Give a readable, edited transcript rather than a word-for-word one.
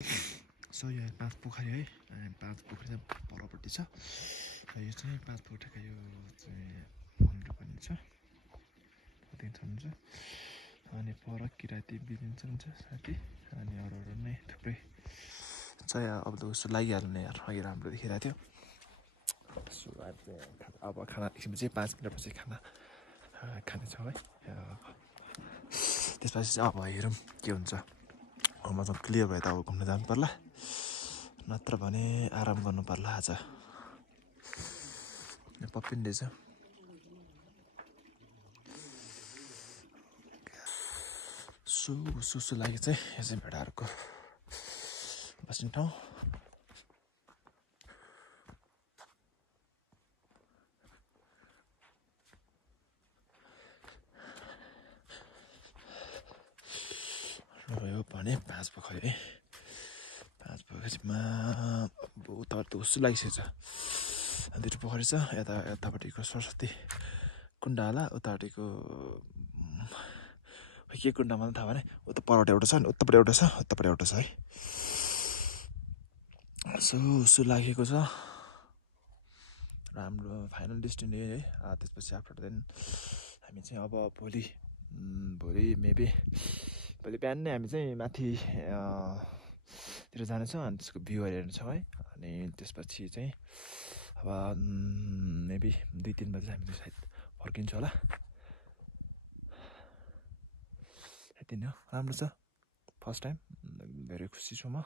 so यो 5 पोखरी है 5 पोखरी चाहिँ परपट्टि छ यो चाहिँ 5 पोखरीको यो चाहिँ फोनहरु पनि छ देखिन्छ अनि पर किराती बिदिन्छ हुन्छ साथी अनि अरू नै थुप्रै चाहिँ अब त उसो लागिहाल्ने यार अघि राम्रो देखिरहेको थियो सो अब खाना एकछिनपछि 5 मिनेटपछि खाना खानेछौँ है त्यसपछि चाहिँ अब हेरौँ के हुन्छ मतलब क्लियर भए त अब घुम्न जानु पर्ला नत्र भने आराम गर्नु पर्ला आज पप्पिन रहेछ सुसु लागि चाहिँ यो चाहिँ भेडाहरूको बस्ने ठाउँ यो भने 5 पोखरी है 5 पोखरीमा उता त उसो लागिसकेछ दुईटा पोखरी छ यतापट्टिको सरस्वती कुण्ड होला उतापट्टिको के कुण्ड मलाई थाहा भएन उता परबाट एउटा छ अनि उतापट्टि एउटा छ उतापट्टि एउटा छ है सो लागेको छ राम्रो फाइनल डेस्टिनी है त्यसपछि आफ्टर देन हामी चाहिँ अब भोलि मेबी भोलि बिहान नै हामी चाहिँ माथि तिर जानेछौँ अनि त्यसको भ्यूहरू हेर्नेछौँ है अनि त्यसपछि चाहिँ अब मेबी 2-3 बजे हामी सायद फर्किन्छौँ होला यति नै हो राम्रो छ फर्स्ट टाइम धेरै खुसी छु म